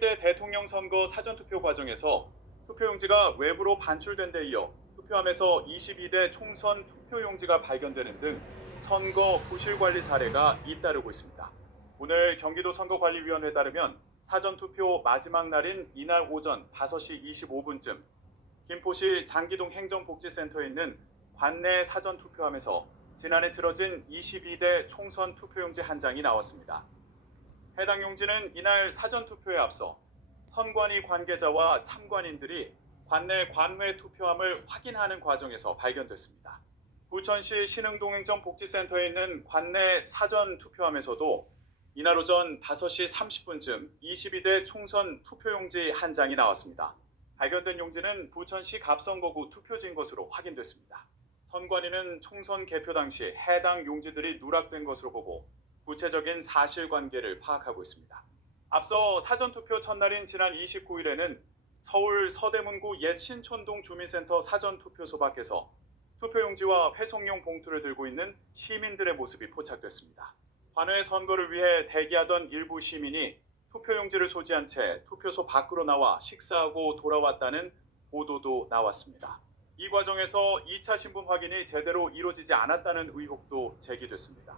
대 대통령 선거 사전투표 과정에서 투표용지가 외부로 반출된 데 이어 투표함에서 22대 총선 투표용지가 발견되는 등 선거 부실 관리 사례가 잇따르고 있습니다. 오늘 경기도 선거관리위원회에 따르면 사전투표 마지막 날인 이날 오전 5시 25분쯤 김포시 장기동 행정복지센터에 있는 관내 사전투표함에서 지난해 틀어진 22대 총선 투표용지 한 장이 나왔습니다. 해당 용지는 이날 사전 투표에 앞서 선관위 관계자와 참관인들이 관내 관외 투표함을 확인하는 과정에서 발견됐습니다. 부천시 신흥동행정 복지센터에 있는 관내 사전 투표함에서도 이날 오전 5시 30분쯤 22대 총선 투표용지 한 장이 나왔습니다. 발견된 용지는 부천시 갑선거구 투표지인 것으로 확인됐습니다. 선관위는 총선 개표 당시 해당 용지들이 누락된 것으로 보고 구체적인 사실관계를 파악하고 있습니다. 앞서 사전투표 첫날인 지난 29일에는 서울 서대문구 옛 신촌동 주민센터 사전투표소 밖에서 투표용지와 회송용 봉투를 들고 있는 시민들의 모습이 포착됐습니다. 관외 선거를 위해 대기하던 일부 시민이 투표용지를 소지한 채 투표소 밖으로 나와 식사하고 돌아왔다는 보도도 나왔습니다. 이 과정에서 2차 신분 확인이 제대로 이루어지지 않았다는 의혹도 제기됐습니다.